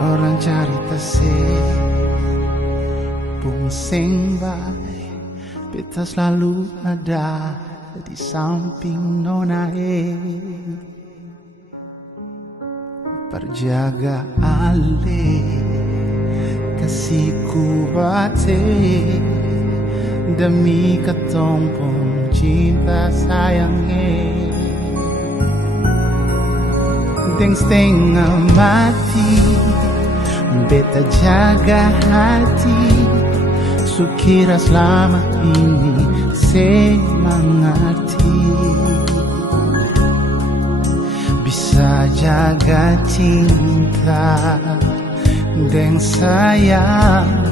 orang cerita sih Pungsing bay beta selalu ada di samping nona Perjaga ale kasihku bate demi ketompong cinta sayangnya Deng setengah mati beta jaga hati Sukira selama ini semangati Bisa jaga cinta Deng sayang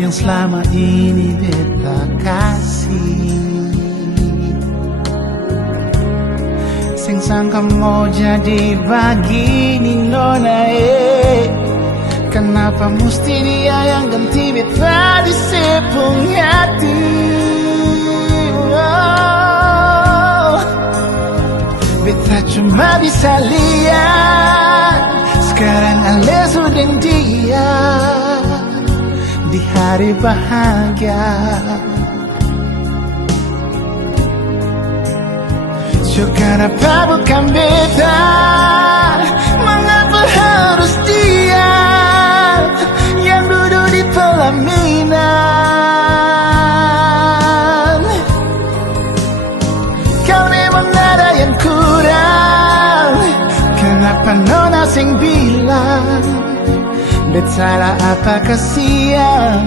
Yang selama ini beta kasih Sing sangka mau jadi begini nona Kenapa mesti dia yang ganti beta di sepung hati Beta cuma bisa lihat Sekarang ale sudah dia Di hari bahagia So kenapa bukan beta Mengapa harus dia Yang duduk di pelaminan Kau memang ada yang kurang Kenapa nona sing bilang Bet salah apa kasihan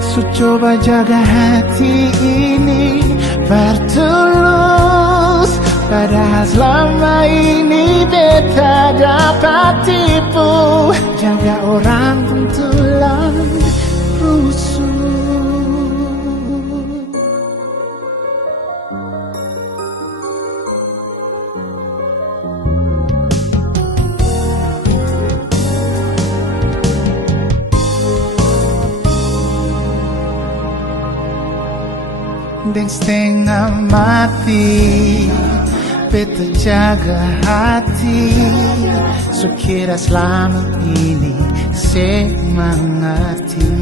So coba jaga hati ini bertulus Padahal selama ini beta dapat tipu Jaga orang tentulah rusuh Deng setengah mati beta jaga hati Sukira selama ini semangati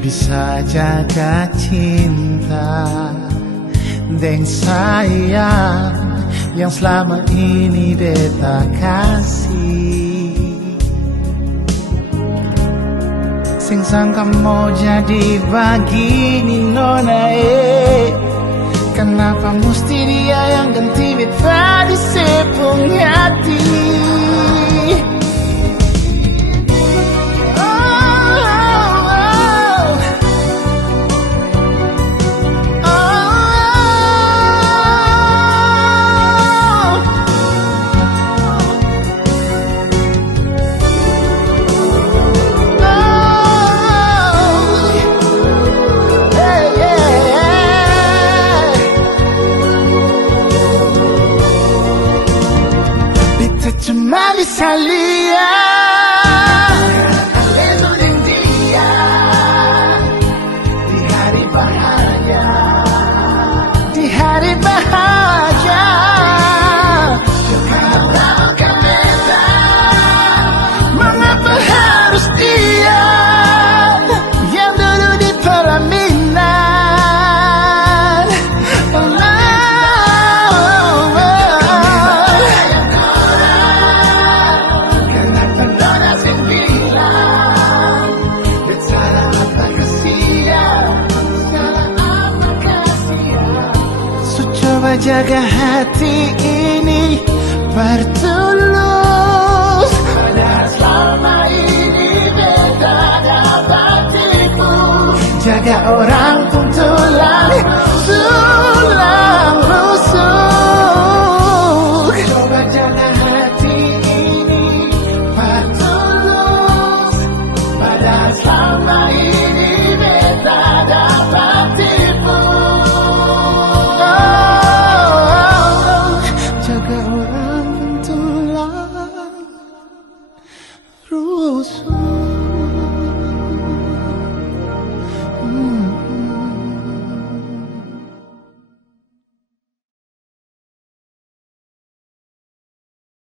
Bisa jaga cinta Deng sayang Yang selama ini beta kasih Sing sangka mau jadi begini nona Kenapa mesti dia yang ganti beta di sepung hati Cuma bisa lihat Ale sudah dia Di hari bahagia Di hari bahagia Kenapa bukan beta Mengapa harus dia Yang duduk di pelaminan Coba jaga hati ini bertulus Padahal selama ini beta dapat tipu Jaga orang pun tulang rusuk Coba jaga hati ini bertulus Padahal selama ini beta dapat tipu Jaga orang tulang rusuk